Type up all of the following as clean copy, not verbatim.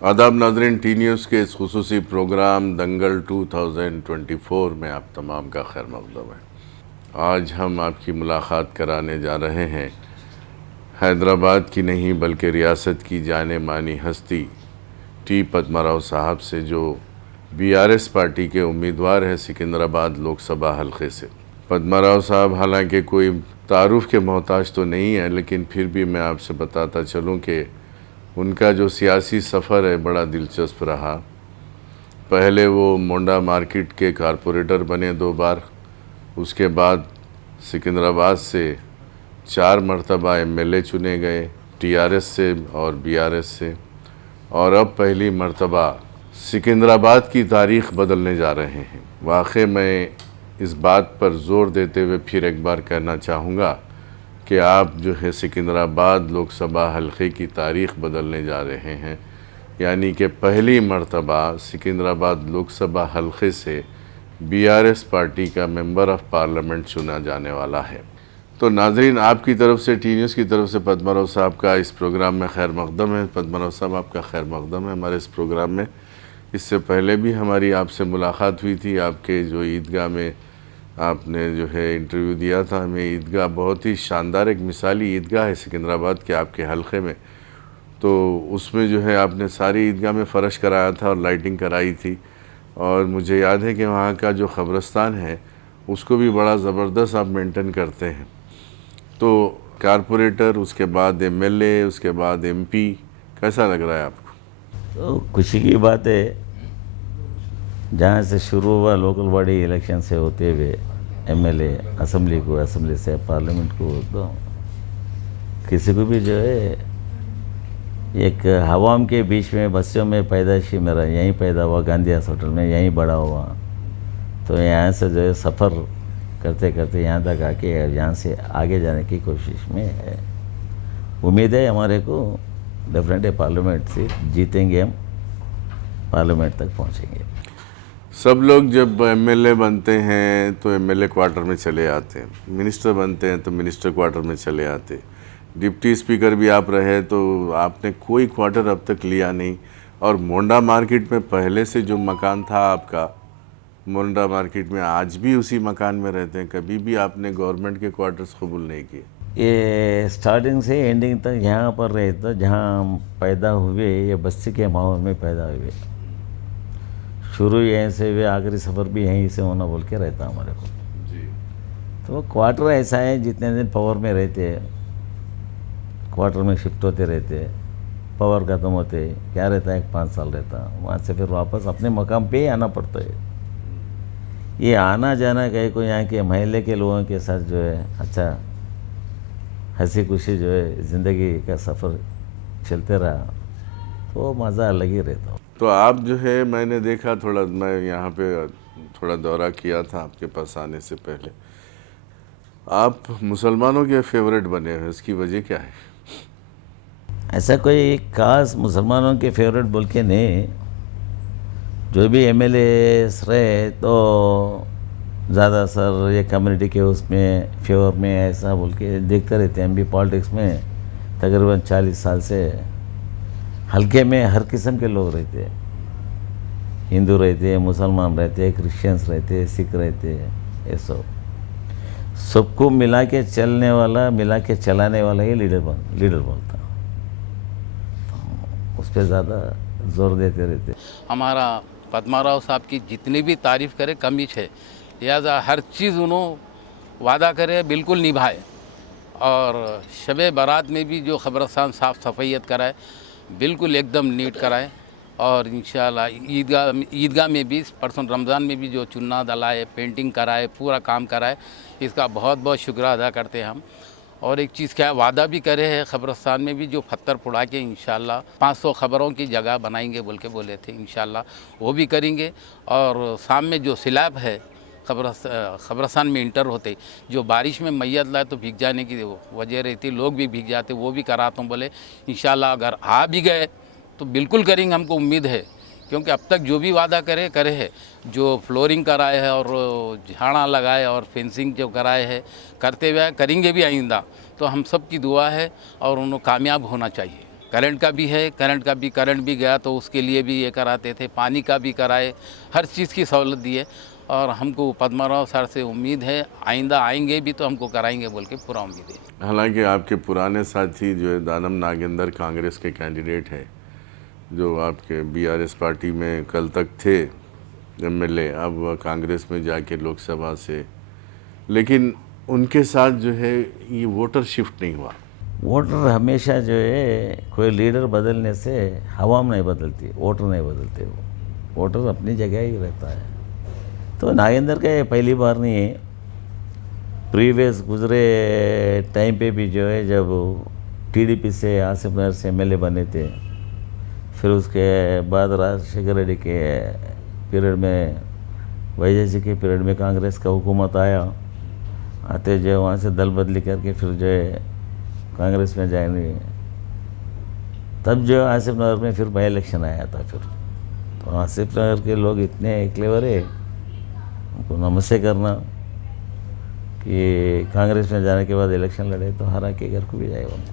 आदाब नाज़रीन, T news के इस खुसूसी प्रोग्राम दंगल 2024 में आप तमाम का खैर मक़दम है। आज हम आपकी मुलाकात कराने जा रहे हैं हैदराबाद की नहीं बल्कि रियासत की जाने मानी हस्ती टी पद्माराव साहब से, जो बीआरएस पार्टी के उम्मीदवार हैं सिकंदराबाद लोकसभा हलक़े से। पद्माराव साहब हालांकि कोई तारुफ़ के मोहताज तो नहीं है, लेकिन फिर भी मैं आपसे बताता चलूँ कि उनका जो सियासी सफ़र है बड़ा दिलचस्प रहा। पहले वो मोंडा मार्केट के कारपोरेटर बने 2 बार, उसके बाद सिकंदराबाद से 4 मरतबा एमएलए चुने गए, टीआरएस से और बीआरएस से, और अब पहली मरतबा सिकंदराबाद की तारीख़ बदलने जा रहे हैं। वाक़ई मैं इस बात पर ज़ोर देते हुए फिर एक बार कहना चाहूँगा कि आप जो है सिकंदराबाद लोकसभा हलक़े की तारीख़ बदलने जा रहे हैं, यानी कि पहली मरतबा सिकंदराबाद लोकसभा हलक़े से बीआरएस पार्टी का मेंबर ऑफ़ पार्लियामेंट चुना जाने वाला है। तो नाज़रीन, आपकी तरफ से, टी न्यूज़ की तरफ से पद्माराव साहब का इस प्रोग्राम में खैर मक़दम है। पद्माराव साहब, आपका खैर मक़दम है हमारे इस प्रोग्राम में। इससे पहले भी हमारी आपसे मुलाकात हुई थी, आपके जो ईदगाह में आपने जो है इंटरव्यू दिया था हमें। ईदगाह बहुत ही शानदार, एक मिसाली ईदगाह है सिकंदराबाद के आपके हलक़े में। तो उसमें जो है आपने सारी ईदगाह में फ़र्श कराया था और लाइटिंग कराई थी, और मुझे याद है कि वहाँ का जो क़ब्रिस्तान है उसको भी बड़ा ज़बरदस्त आप मेंटेन करते हैं। तो कारपोरेटर, उसके बाद एमएलए, उसके बाद एमपी, कैसा लग रहा है आपको? तो खुशी की बात है, जहाँ से शुरू हुआ लोकल बॉडी इलेक्शन से होते हुए एमएलए, असेंबली को, असेंबली से पार्लियामेंट को, तो किसी को भी जो है एक हवाम के बीच में बस्तियों में पैदाइशी मेरा यहीं पैदा हुआ, गांधी हॉस्पिटल में यहीं बड़ा हुआ। तो यहाँ से जो है सफ़र करते करते यहाँ तक आके यहाँ से आगे जाने की कोशिश में है। उम्मीद है हमारे को डेफिनेटली पार्लियामेंट से जीतेंगे, हम पार्लियामेंट तक पहुँचेंगे। सब लोग जब एमएलए बनते हैं तो एमएलए क्वार्टर में चले आते हैं, मिनिस्टर बनते हैं तो मिनिस्टर क्वार्टर में चले आते, डिप्टी स्पीकर भी आप रहे, तो आपने कोई क्वार्टर अब तक लिया नहीं। और मोंडा मार्केट में पहले से जो मकान था आपका, मोंडा मार्केट में आज भी उसी मकान में रहते हैं, कभी भी आपने गवर्नमेंट के क्वार्टर्स कबूल नहीं किए। ये स्टार्टिंग से एंडिंग तक यहाँ पर रहता, जहाँ हम पैदा हुए, ये बस्ती के माहौल में पैदा हुए, शुरू यहीं से हुए, आखिरी सफ़र भी यहीं से होना बोल के रहता हमारे को जी। तो क्वार्टर ऐसा है, जितने दिन पावर में रहते क्वार्टर में शिफ्ट होते रहते, पावर ख़त्म होते क्या रहता है, 5 साल रहता, वहाँ से फिर वापस अपने मकाम पे ही आना पड़ता है। ये आना जाना कहीं को यहाँ के महल्ले के लोगों के साथ जो है अच्छा हंसी खुशी जो है ज़िंदगी का सफ़र चलते रहा, तो मज़ा अलग ही रहता। तो आप जो है, मैंने देखा थोड़ा, मैं यहाँ पे थोड़ा दौरा किया था आपके पास आने से पहले, आप मुसलमानों के फेवरेट बने हैं, इसकी वजह क्या है? ऐसा कोई खास मुसलमानों के फेवरेट बोल के नहीं, जो भी एमएलए रहे तो ज़्यादा सर ये कम्युनिटी के उसमें फेवर में ऐसा बोल के देखते रहते हैं। हम भी पॉलिटिक्स में तकरीबन 40 साल से हल्के में हर किस्म के लोग रहते हैं, हिंदू रहते हैं, मुसलमान रहते हैं, क्रिश्चियंस रहते हैं, सिख रहते हैं, ये सबको मिला के चलने वाला, मिला के चलाने वाला ही लीडर बोलता, तो उस पर ज़्यादा जोर देते रहते। हमारा पद्माराव साहब की जितनी भी तारीफ़ करे कम ही है, लिहाजा हर चीज़ उन्होंने वादा करे बिल्कुल निभाए। और शब बारात में भी जो क़ब्रिस्तान साफ़ सफ़ैयत कराए, बिल्कुल एकदम नीट कराए। और इंशाल्लाह ईदगाह में भी परसों रमज़ान में भी जो चुन्ना दलाए, पेंटिंग कराए, पूरा काम कराए, इसका बहुत बहुत शुक्र अदा करते हैं हम। और एक चीज़ क्या वादा भी करे है, क़ब्रिस्तान में भी जो पत्थर पुड़ा के इंशाल्लाह 500 क़ब्रों की जगह बनाएंगे बोल के बोले थे, इंशाल्लाह वो भी करेंगे। और सामने जो स्लैब है क़ब्रिस्तान में इंटर होते, जो बारिश में मैयत लाए तो भीग जाने की वजह रहती, लोग भी भीग जाते, वो भी कराता हूँ बोले। इंशाल्लाह अगर आ भी गए तो बिल्कुल करेंगे, हमको उम्मीद है, क्योंकि अब तक जो भी वादा करे है, जो फ्लोरिंग कराए है और झाड़ा लगाए और फेंसिंग जो कराए है, करते हुए करेंगे भी आइंदा। तो हम सब की दुआ है और उन्हें कामयाब होना चाहिए। करंट का भी है, करंट भी गया तो उसके लिए भी ये कराते थे, पानी का भी कराए, हर चीज़ की सहूलत दी है। और हमको पद्माराव सर से उम्मीद है आइंदा आएंगे भी तो हमको कराएंगे बोल के पूरा उम्मीद है। हालांकि आपके पुराने साथी जो है दानम नागेंद्र कांग्रेस के कैंडिडेट हैं, जो आपके बीआरएस पार्टी में कल तक थे एमएलए, अब वह कांग्रेस में जाके लोकसभा से, लेकिन उनके साथ जो है ये वोटर शिफ्ट नहीं हुआ। वोटर हमेशा जो है कोई लीडर बदलने से हवा नहीं बदलती, वोटर नहीं बदलते, वो वोटर अपनी जगह ही रहता है। तो नागेंद्र का ये पहली बार नहीं है, प्रीवियस गुजरे टाइम पे भी जो है जब टीडीपी से आसिफ नगर से एमएलए बने थे, फिर उसके बाद राजशेखर रेड्डी के पीरियड में, वाईजे जी के पीरियड में कांग्रेस का हुकूमत आते जो है वहाँ से दल बदली करके फिर जो है कांग्रेस में जाएंगे, तब जो आसिफ नगर में फिर बाई इलेक्शन आया था। फिर तो आसिफ नगर के लोग इतने क्लेवर है, उनको नमस्ते करना कि कांग्रेस में जाने के बाद इलेक्शन लड़े तो हरा के घर को भी जाएगा उनको।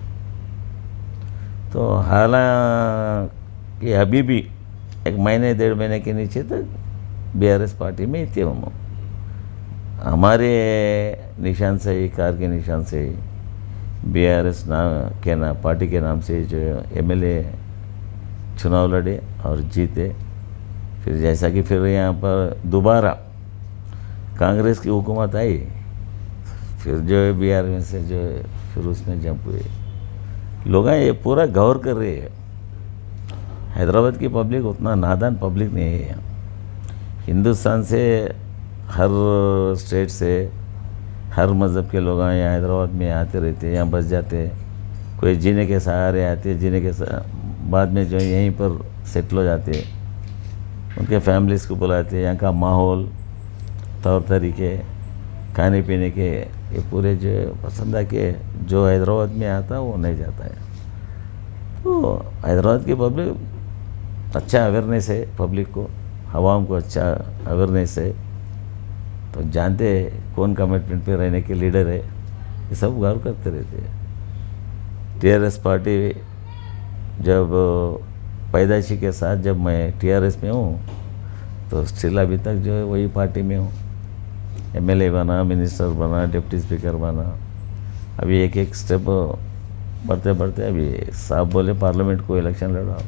तो हालांकि अभी भी एक महीने 1.5 महीने के नीचे तक बीआरएस पार्टी में ही थे हम। हमारे निशान से ही, कार के निशान से ही बीआरएस पार्टी के नाम से जो एमएलए चुनाव लड़े और जीते। फिर जैसा कि फिर यहाँ पर दोबारा कांग्रेस की हुकूमत आई, फिर जो है बिहार में से जो है फिर उसमें जंप हुए। लोग ये पूरा गौर कर रहे हैं, हैदराबाद की पब्लिक उतना नादान पब्लिक नहीं है। हिंदुस्तान से, हर स्टेट से, हर मज़हब के लोग यहाँ हैदराबाद में आते रहते हैं, यहाँ बस जाते हैं। कोई जीने के सहारे आते हैं, जीने के बाद में जो यहीं पर सेटल हो जाते हैं, उनके फैमिलीज़ को बुलाते हैं। यहाँ का माहौल, तौर तरीके, खाने पीने के, ये पूरे जो पसंद आके जो हैदराबाद में आता है वो नहीं जाता है। तो हैदराबाद की पब्लिक अच्छा अवेयरनेस है, पब्लिक को, हवाम को अच्छा अवेयरनेस है, तो जानते हैं कौन कमिटमेंट पे रहने के लीडर है, ये सब गौर करते रहते हैं। टीआरएस पार्टी जब पैदाइशी के साथ जब मैं टीआरएस में हूँ तो स्टिल अभी तक जो है वही पार्टी में हूँ। एमएलए बना, मिनिस्टर बना, डिप्टी स्पीकर बना, अभी एक एक स्टेप बढ़ते बढ़ते अभी साहब बोले पार्लियामेंट को इलेक्शन लड़ाओ,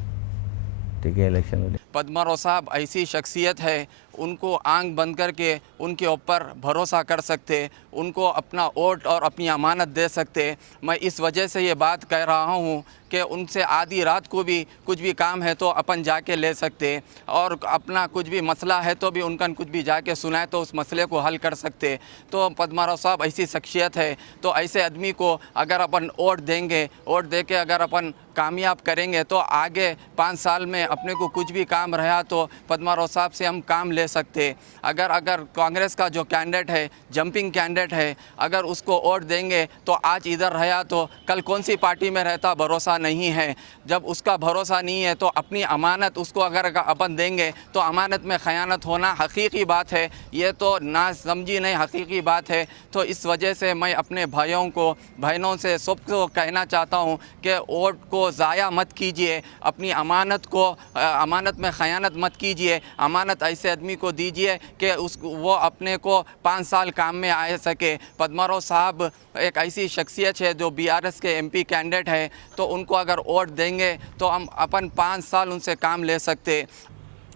ठीक है इलेक्शन लड़े। पद्माराव साहब ऐसी शख्सियत है, उनको आंख बंद करके उनके ऊपर भरोसा कर सकते, उनको अपना वोट और अपनी अमानत दे सकते। मैं इस वजह से ये बात कह रहा हूँ कि उनसे आधी रात को भी कुछ भी काम है तो अपन जाके ले सकते, और अपना कुछ भी मसला है तो भी उनका कुछ भी जाके सुनाए तो उस मसले को हल कर सकते। तो पद्माराव साहब ऐसी शख्सियत है, तो ऐसे आदमी को अगर अपन वोट देंगे, वोट दे के अगर अपन कामयाब करेंगे तो आगे 5 साल में अपने को कुछ भी काम रहा तो पद्माराव साहब से हम काम ले सकते। अगर कांग्रेस का जो कैंडिडेट है, जंपिंग कैंडिडेट है, अगर उसको वोट देंगे तो आज इधर रहा तो कल कौन सी पार्टी में रहता भरोसा नहीं है। जब उसका भरोसा नहीं है तो अपनी अमानत उसको अगर अपन देंगे तो अमानत में खयानत होना हकीकी बात है, ये तो ना समझी नहीं हकीकी बात है। तो इस वजह से मैं अपने भाइयों को, बहनों से सबको कहना चाहता हूँ कि वोट को ज़ाया मत कीजिए, अपनी अमानत को, अमानत में खयानत मत कीजिए। अमानत ऐसे आदमी को दीजिए कि वो अपने को 5 साल काम में आ सके। पद्माराव साहब एक ऐसी शख्सियत है जो बीआरएस के एमपी कैंडिडेट है, तो उनको अगर वोट देंगे तो हम अपन 5 साल उनसे काम ले सकते।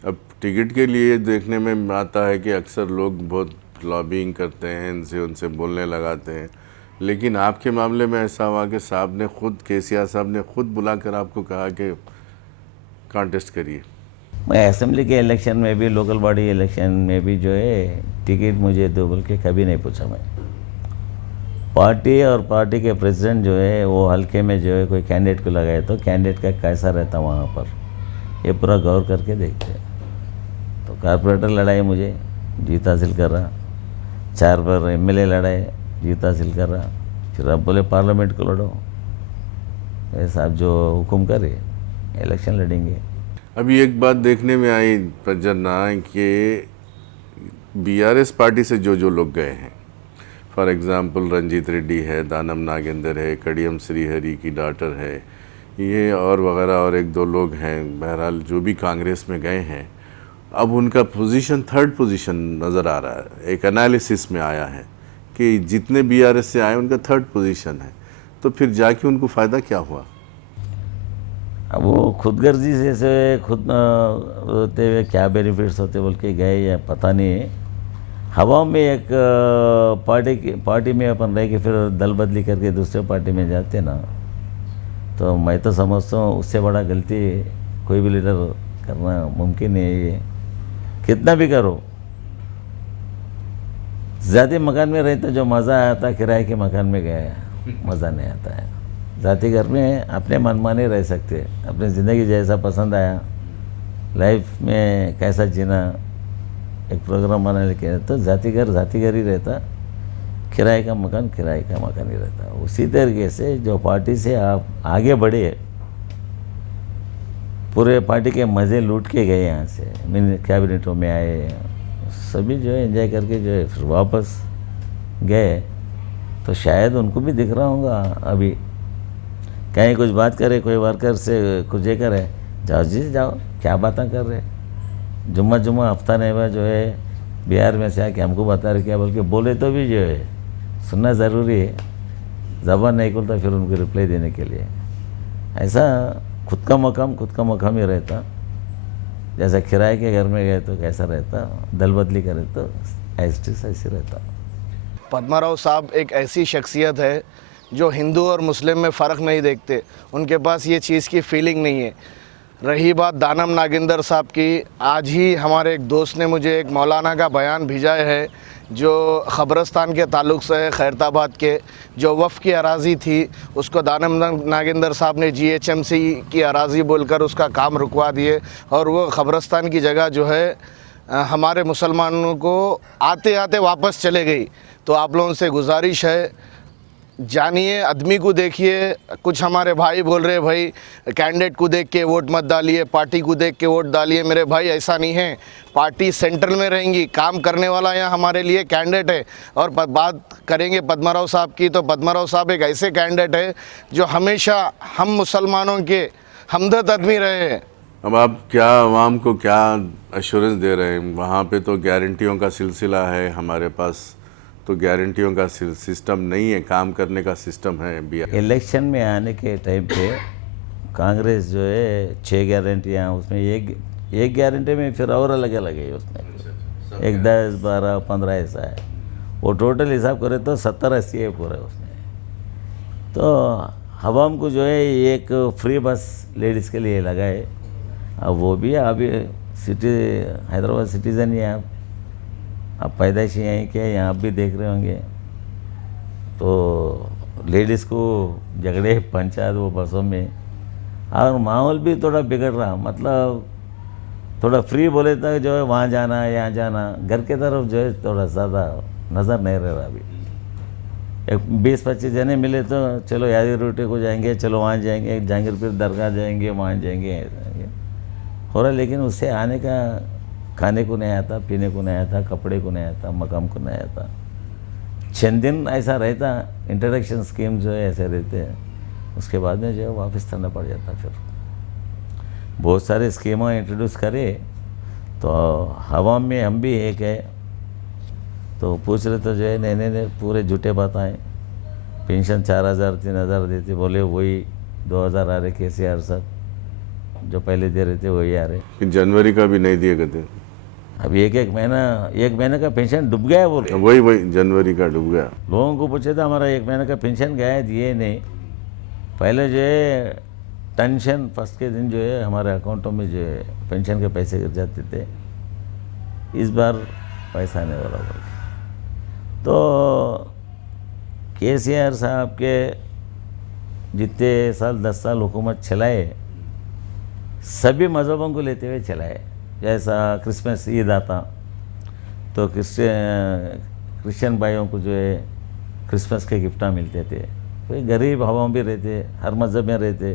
अब टिकट के लिए देखने में आता है कि अक्सर लोग बहुत लॉबिंग करते हैं, इनसे उनसे बोलने लगाते हैं, लेकिन आपके मामले में ऐसा हुआ कि साहब ने खुद, केसीआर साहब ने खुद बुलाकर आपको कहा कि कॉन्टेस्ट करिए। मैं असेंबली के इलेक्शन में भी, लोकल बॉडी इलेक्शन में भी जो है टिकट मुझे दो बोल के कभी नहीं पूछा। मैं पार्टी और पार्टी के प्रेसिडेंट जो है वो हल्के में जो है कोई कैंडिडेट को लगाए तो कैंडिडेट का कैसा रहता वहाँ पर, ये पूरा गौर करके देखते हैं। तो कारपोरेटर लड़ाई मुझे जीत हासिल कर रहा, 4 बार एमएलए लड़ाए जीत हासिल कर रहा, फिर अब बोले पार्लियामेंट को लड़ो। साहब जो हुक्म करे इलेक्शन लड़ेंगे। अभी एक बात देखने में आई प्रजन्ना कि बीआरएस पार्टी से जो लोग गए हैं, फॉर एग्ज़ाम्पल रंजीत रेड्डी है, दानम नागेंद्र है, कडियम श्रीहरि की डॉटर है, ये और वगैरह और एक दो लोग हैं, बहरहाल जो भी कांग्रेस में गए हैं, अब उनका पोजीशन थर्ड पोजीशन नज़र आ रहा है। एक एनालिसिस में आया है कि जितने बीआरएस से आए उनका थर्ड पोजीशन है, तो फिर जाके उनको फ़ायदा क्या हुआ? अब वो खुदगर्जी से खुद होते हुए क्या बेनिफिट्स होते बोल के गए या पता नहीं। हवा में एक पार्टी में अपन रह के फिर दल बदली करके दूसरे पार्टी में जाते ना, तो मैं तो समझता हूँ उससे बड़ा गलती कोई भी लीडर करना मुमकिन नहीं है। ये कितना भी करो, ज़ाती मकान में रहते जो मज़ा आता किराए के मकान में गया मज़ा नहीं आता है। ज़ाती घर में अपने मनमाने रह सकते, अपनी ज़िंदगी जैसा पसंद आया, लाइफ में कैसा जीना एक प्रोग्राम बना लेके, तो ज़ाती घर ही रहता, किराए का मकान ही रहता। उसी तरीके से जो पार्टी से आप आगे बढ़े, पूरे पार्टी के मज़े लूट के गए यहाँ से, कैबिनेटों में आए, सभी जो है एंजॉय करके जो है फिर वापस गए, तो शायद उनको भी दिख रहा होगा अभी कहीं कुछ बात करे, कोई वर्कर से कुछ ये करे, जाओ जी जाओ, क्या बातें कर रहे, जुम्मा हफ्ता नहीं हुआ जो है बिहार में से आके हमको बता रहे क्या, बल्कि बोले तो भी जो है सुनना ज़रूरी है, ज़बान नहीं खुलता फिर उनको रिप्लाई देने के लिए। ऐसा खुद का मकाम ही रहता, जैसा किराए के घर में गए तो कैसा रहता, दल बदली करे तो ऐसे रहता। पद्माराव साहब एक ऐसी शख्सियत है जो हिंदू और मुस्लिम में फ़र्क नहीं देखते, उनके पास ये चीज़ की फीलिंग नहीं है। रही बात दानम नागेंद्र साहब की, आज ही हमारे एक दोस्त ने मुझे एक मौलाना का बयान भेजा है जो ख़बरस्तान के ताल्लुक़ से है, खैरताबाद के, जो वफ़ की अराज़ी थी उसको दानम नागेंद्र साहब ने GHMC की अराज़ी बोलकर उसका काम रुकवा दिए, और वो ख़बरस्तान की जगह जो है हमारे मुसलमानों को आते आते वापस चले गई। तो आप लोगों से गुजारिश है, जानिए, आदमी को देखिए। कुछ हमारे भाई बोल रहे भाई कैंडिडेट को देख के वोट मत डालिए, पार्टी को देख के वोट डालिए। मेरे भाई ऐसा नहीं है, पार्टी सेंट्रल में रहेंगी, काम करने वाला यहाँ हमारे लिए कैंडिडेट है। और बात करेंगे पद्माराव साहब की, तो पद्माराव साहब एक ऐसे कैंडिडेट है जो हमेशा हम मुसलमानों के हमदर्द आदमी रहे हैं। अब आप क्या आवाम को क्या एश्योरेंस दे रहे हैं? वहाँ पे तो गारंटियों का सिलसिला है, हमारे पास तो गारंटियों का सिस्टम नहीं है, काम करने का सिस्टम है। इलेक्शन में आने के टाइम पे कांग्रेस जो है 6 गारंटियाँ, उसमें एक गारंटी में फिर और अलग अलग है, उसमें एक 10, 12, 15 ऐसा है। वो टोटल हिसाब करे तो 70-80 है पूरा उसमें। तो हवाम को जो है एक फ्री बस लेडीज़ के लिए लगा है। अब वो भी अभी हैदराबाद सिटीज़न ही हैं आप पैदाइशी यहीं के, यहाँ आप भी देख रहे होंगे। तो लेडीज़ को झगड़े पंचायत वो बसों में, और माहौल भी थोड़ा बिगड़ रहा, मतलब थोड़ा फ्री बोले तो जो है वहाँ जाना यहाँ जाना, घर के तरफ जो है थोड़ा ज़्यादा नज़र नहीं रह रहा। अभी एक 20-25 जने मिले तो चलो यादी रोटी को जाएंगे, चलो वहाँ जाएंगे, जहांगीर पीर दरगाह जाएंगे, वहाँ जाएंगे हो रहा। लेकिन उससे आने का खाने को नहीं आता, पीने को नहीं आता, कपड़े को नहीं आता, मकाम को नहीं आता। 6 दिन ऐसा रहता, इंट्रोडक्शन स्कीम जो है ऐसे रहते हैं, उसके बाद में जो है वापस करना पड़ जाता। फिर बहुत सारे स्कीमें इंट्रोड्यूस करे तो हवा में हम भी एक है, तो पूछ रहे तो जो है नहीं पूरे झूठे बात आए। पेंशन 4000 3000 देते, बोले वही 2000 आ रहे KCR साहब, जो पहले दे रहे थे वही आ रहे। जनवरी का भी नहीं दिए गए, अभी एक महीने का पेंशन डूब गया। बोल वही जनवरी का डूब गया। लोगों को पूछे था हमारा 1 महीने का पेंशन गया है, दिए नहीं। पहले जो है टेंशन फर्स्ट के दिन जो है हमारे अकाउंटों में जो है पेंशन के पैसे गिर जाते थे, इस बार पैसा आने वाला बोल। तो KCR साहब के जितने साल 10 साल हुकूमत चलाए, सभी मज़हबों को लेते हुए चलाए। जैसा क्रिसमस ईद आता तो क्रिश्चियन भाइयों को जो है क्रिसमस के गिफ्टा मिलते थे। कोई गरीब हवाओं भी रहते, हर मज़हब में रहते,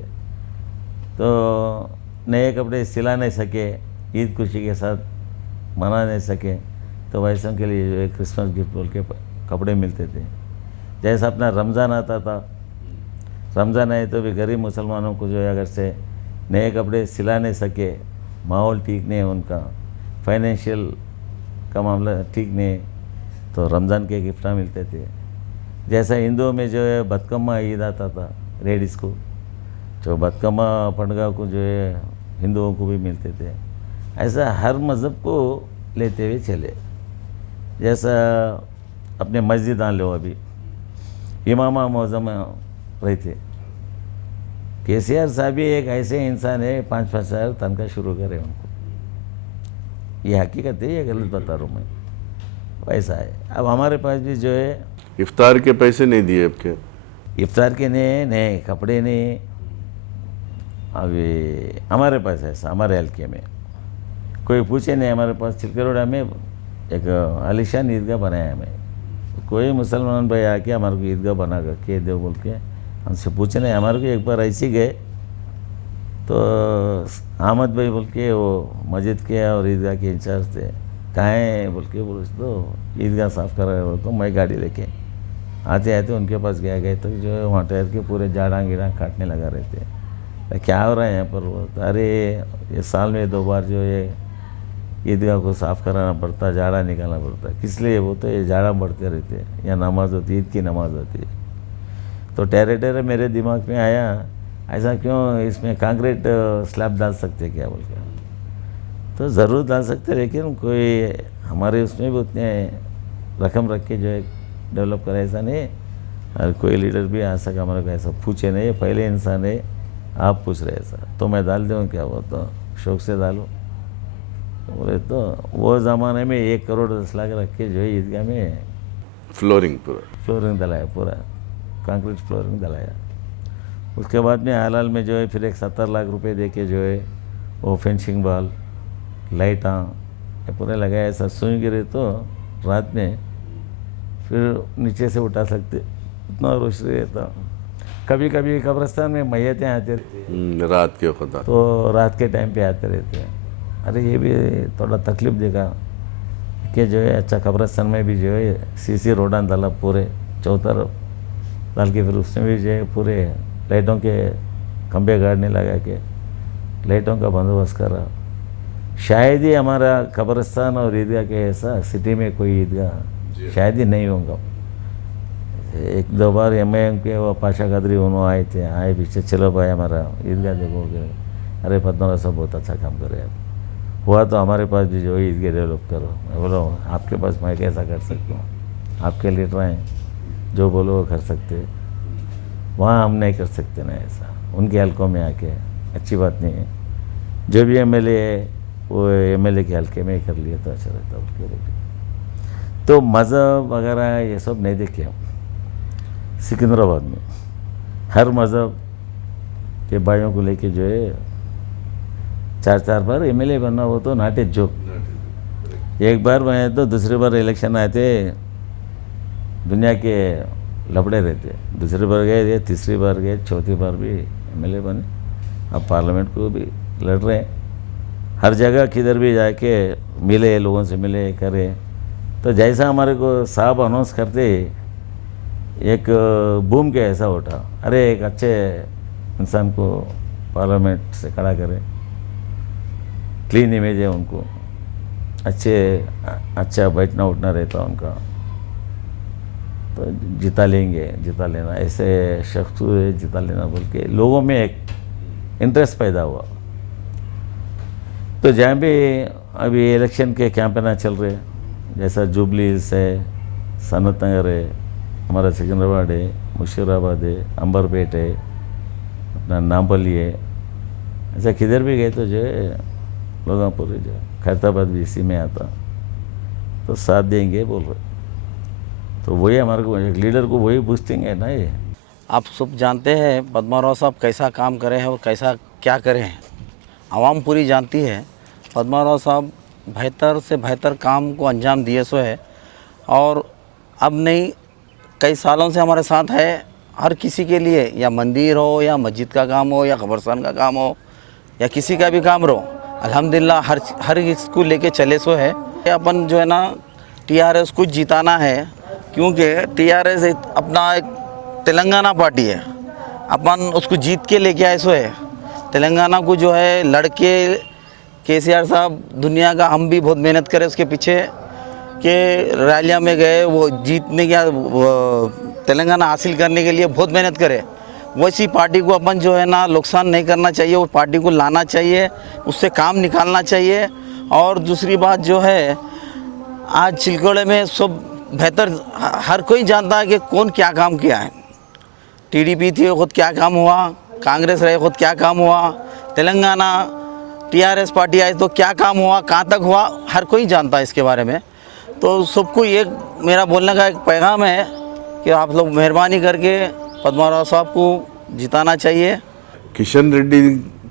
तो नए कपड़े सिला नहीं सके, ईद खुशी के साथ मना नहीं सके, तो वैसों के लिए जो है क्रिसमस गिफ्ट बोल के कपड़े मिलते थे। जैसा अपना रमज़ान आता था, रमज़ान आए तो भी गरीब मुसलमानों को जो है अगर से नए कपड़े सिला नहीं सके, माहौल ठीक नहीं है उनका, फाइनेंशियल का मामला ठीक नहीं है, तो रमज़ान के गिफ्टा मिलते थे। जैसा हिंदुओं में जो है बतकम्मा ईद आता था लेडीज़ को, जो बतकम्मा पंडगा को जो है हिंदुओं को भी मिलते थे। ऐसा हर मज़हब को लेते हुए चले। जैसा अपने मस्जिद आ लो, अभी इमामा मौज़म रहे थे, केसीआर साहब भी एक ऐसे इंसान है 5-5 हज़ार तनख्वाह शुरू करे उनको। ये हकीकत है, ये गलत बता रहा हूँ मैं, वैसा है। अब हमारे पास भी जो है इफ्तार के पैसे नहीं दिए आपके? इफ्तार के नए कपड़े नहीं। अभी हमारे पास ऐसा, हमारे हल्के में कोई पूछे नहीं। हमारे पास चिलकरोड़ा में एक आलिशान ईदगाह बनाया है। हमें कोई मुसलमान भाई आके हमारे को ईदगाह बना के दो बोल के हमसे पूछे नहीं। हमारे को एक बार ऐसे गए तो अहमद भाई बोल के वो मस्जिद के और ईदगाह के इंचार्ज थे, कहाँ हैं बोल के, बोले तो ईदगाह साफ़ कर रहे हो। तो मैं गाड़ी लेके आते आते उनके पास गए तो जो है वहाँ ठहर के पूरे जाड़ा गिड़ा काटने लगा रहे थे। तो क्या हो रहा है यहाँ पर? वो तो अरे ये साल में 2 बार जो है ईदगाह को साफ़ कराना पड़ता, जाड़ा निकालना पड़ता। किस लिए? वो तो ये जाड़ा बढ़ते रहते, या नमाज होती, ईद की नमाज होती है। तो ठहरे मेरे दिमाग में आया, ऐसा क्यों, इसमें कंक्रीट स्लैब डाल सकते क्या बोल के। तो ज़रूर डाल सकते, लेकिन कोई हमारे उसमें भी उतने रकम रख के जो है डेवलप करे ऐसा नहीं। और कोई लीडर भी आ सका हमारे को ऐसा पूछे नहीं, पहले इंसान है आप पूछ रहे ऐसा, तो मैं डाल दूँ क्या? वो तो शौक से डालूँ। बोले तो वो ज़माने में 1 करोड़ 10 लाख रख के जो है ईदगाह में फ्लोरिंग डलाया, पूरा कंक्रीट फ्लोरिंग डलाया। उसके बाद में हाल में जो है फिर एक 70 लाख रुपए दे के जो है वो फेंसिंग बॉल लाइटा ये पूरे लगाया। ऐसा सुई गिरे तो रात में फिर नीचे से उठा सकते, इतना रोशनी रहता। कभी कभी कब्रिस्तान में मैयतें आते रहती, रात के खुदा, तो रात के टाइम पे आते रहते हैं। अरे ये भी थोड़ा तकलीफ देगा कि जो है अच्छा कब्रिस्तान में भी जो है सीसी रोडान डाला पूरे चौतर डाल के, फिर उसमें भी जो है पूरे लाइटों के खंभे गाड़ने लगा के लाइटों का बंदोबस्त करा। शायद ही हमारा कब्रिस्तान और ईदगाह के ऐसा सिटी में कोई ईदगाह शायद ही नहीं होगा। 1-2 बार MIM के वो पाशा कदरी उन्होंने आए पीछे, चलो भाई हमारा ईदगाह देखोगे, अरे पद्मनाभ साहब बहुत अच्छा काम कर रहे हैं, हुआ तो हमारे पास भी जो ईदगाह डेवलप करो। मैं बोलो आपके पास मैं कैसा कर सकता हूँ, आपके लीडर हैं, जो बोलो वो कर सकते, वहाँ हम नहीं कर सकते ना ऐसा। उनके हल्कों में आके अच्छी बात नहीं है। जो भी MLA है वो MLA के हल्के में ही कर लिया तो अच्छा रहता उसके लिए। तो मज़हब वगैरह ये सब नहीं देखे हम। सिकंदराबाद में हर मज़हब के भाइयों को लेके जो है 4-4 बार MLA बनना, वो तो नाटे जोक। एक बार बने तो दूसरी बार इलेक्शन आए थे, दुनिया के लपड़े रहते, दूसरी बार गए, तीसरी बार गए, चौथी बार भी MLA बने। अब पार्लियामेंट को भी लड़ रहे हैं। हर जगह किधर भी जाके मिले, लोगों से मिले, करे। तो जैसा हमारे को साहब अनाउंस करते एक बूम के ऐसा उठा, अरे एक अच्छे इंसान को पार्लियामेंट से खड़ा करें, क्लीन इमेज है उनको, अच्छा बैठना उठना रहता उनका, तो जिता लेना, ऐसे शख्स को जिता लेना बोल के लोगों में एक इंटरेस्ट पैदा हुआ। तो जहाँ भी अभी इलेक्शन के कैंपेन चल रहे, जैसा जुबलीस है, सनत नगर है, हमारा सिकंदराबाद है, मुशीराबाद है, अंबरपेट है, अपना नामपल्ली है, ऐसा किधर भी गए तो जो है लोगांपुर जो खैरताबाद भी इसी में आता, तो साथ देंगे बोल रहे। तो वही हमारे को एक लीडर को वही बूस्टिंग है ना। ये आप सब जानते हैं पद्मा साहब कैसा काम करे हैं और कैसा क्या करे हैं, आवाम पूरी जानती है। पद्मा साहब बेहतर से बेहतर काम को अंजाम दिए सो है, और अब नहीं कई सालों से हमारे साथ है। हर किसी के लिए, या मंदिर हो, या मस्जिद का काम हो, या कब्रिस्तान का काम हो, या किसी का भी काम रहो, अल्हम्दुलिल्लाह हर इसको लेके चले सो है। अपन जो है ना TRS को जिताना है, क्योंकि TRS अपना एक तेलंगाना पार्टी है, अपन उसको जीत के लेके आए सो है। तेलंगाना को जो है लड़के केसीआर साहब दुनिया का, हम भी बहुत मेहनत करे उसके पीछे के रैलियाँ में गए, वो जीतने का तेलंगाना हासिल करने के लिए बहुत मेहनत करे। वैसी पार्टी को अपन जो है ना नुकसान नहीं करना चाहिए, वो पार्टी को लाना चाहिए, उससे काम निकालना चाहिए। और दूसरी बात जो है, आज चिलकोड़े में सब बेहतर हर कोई जानता है कि कौन क्या काम किया है। टीडीपी थी खुद क्या काम हुआ, कांग्रेस रहे खुद क्या काम हुआ, तेलंगाना टीआरएस पार्टी आई तो क्या काम हुआ, कहाँ तक हुआ, हर कोई जानता है इसके बारे में। तो सबको ये मेरा बोलने का एक पैगाम है कि आप लोग मेहरबानी करके पद्मा साहब को जिताना चाहिए। किशन रेड्डी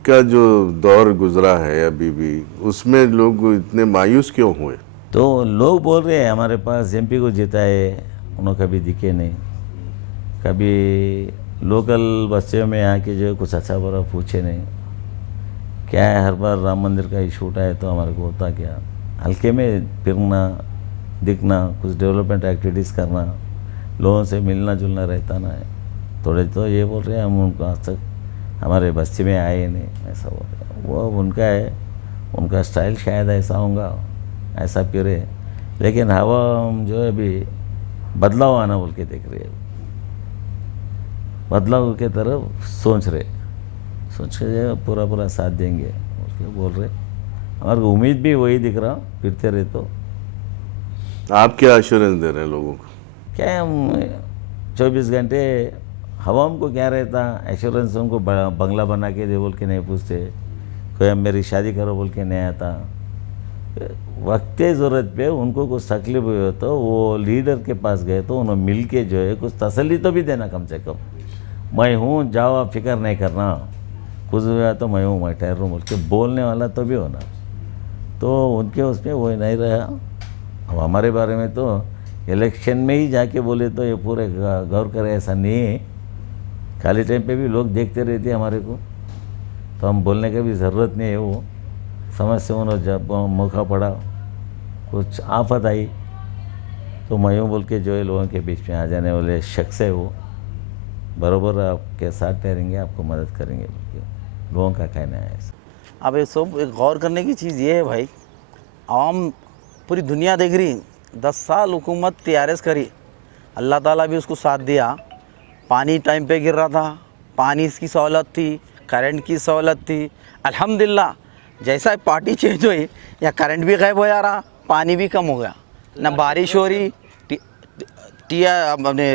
का जो दौर गुजरा है अभी भी, उसमें लोग इतने मायूस क्यों हुए? तो लोग बोल रहे हैं हमारे पास एमपी को जिताए, उन्होंने कभी दिखे नहीं, कभी लोकल बस्तियों में आके जो है कुछ अच्छा बुरा पूछे नहीं। क्या है, हर बार राम मंदिर का इशू उठाए तो हमारे को होता क्या, हल्के में फिरना दिखना, कुछ डेवलपमेंट एक्टिविटीज़ करना, लोगों से मिलना जुलना रहता ना है। थोड़े तो ये बोल रहे हैं हम उनको आज तक हमारे बस्ती में आए नहीं, ऐसा बोल रहे हैं। वो उनका है, उनका स्टाइल शायद ऐसा होगा, ऐसा फिरे। लेकिन हवा हम जो है अभी बदलाव आना बोल के देख रहे हैं, बदलाव के तरफ सोच के जो पूरा पूरा साथ देंगे बोल रहे। हमारे को उम्मीद भी वही दिख रहा, फिरते रहे तो। आप क्या एश्योरेंस दे रहे हैं लोगों को? क्या है, हम 24 घंटे हवा हमको क्या रहता, एश्योरेंस उनको बंगला बना के दे बोल के नहीं पूछते, कोई हम मेरी शादी करो बोल के नहीं आता। वक्त ज़रूरत पे उनको कुछ तकलीफ हुई हो तो वो लीडर के पास गए तो उन्होंने मिल के जो है कुछ तसल्ली तो भी देना, कम से कम मैं हूँ, जाओ आप फिक्र नहीं करना, कुछ हुआ तो मैं हूँ, मैं ठहर रूँ बोल के बोलने वाला तो भी होना। तो उनके उसमें वो नहीं रहा। अब हमारे बारे में तो इलेक्शन में ही जाके बोले तो ये पूरे गौर करे, ऐसा नहीं है। खाली टाइम पे भी लोग देखते रहते हमारे को, तो हम बोलने का भी ज़रूरत नहीं है। वो समझ से उन्होंने जब मौका पड़ा, कुछ आफत आई तो मैं यूँ बोल के जो है लोगों के बीच में आ जाने वाले शख्स है, वो बराबर आपके साथ ठहरेंगे, आपको मदद करेंगे बोल के लोगों का कहना है ऐसा। अब ये सब एक गौर करने की चीज़ ये है भाई, आवाम पूरी दुनिया देख रही, 10 साल हुकूमत टीआरएस करी, अल्लाह ताला भी उसको साथ दिया। पानी टाइम पे गिर रहा था, पानी की सहूलत थी, करंट की सहूलत थी, अल्हम्दुलिल्लाह। जैसा पार्टी चेंज हुई या करंट भी गायब हो जा रहा, पानी भी कम हो गया, ना बारिश हो रही। अपने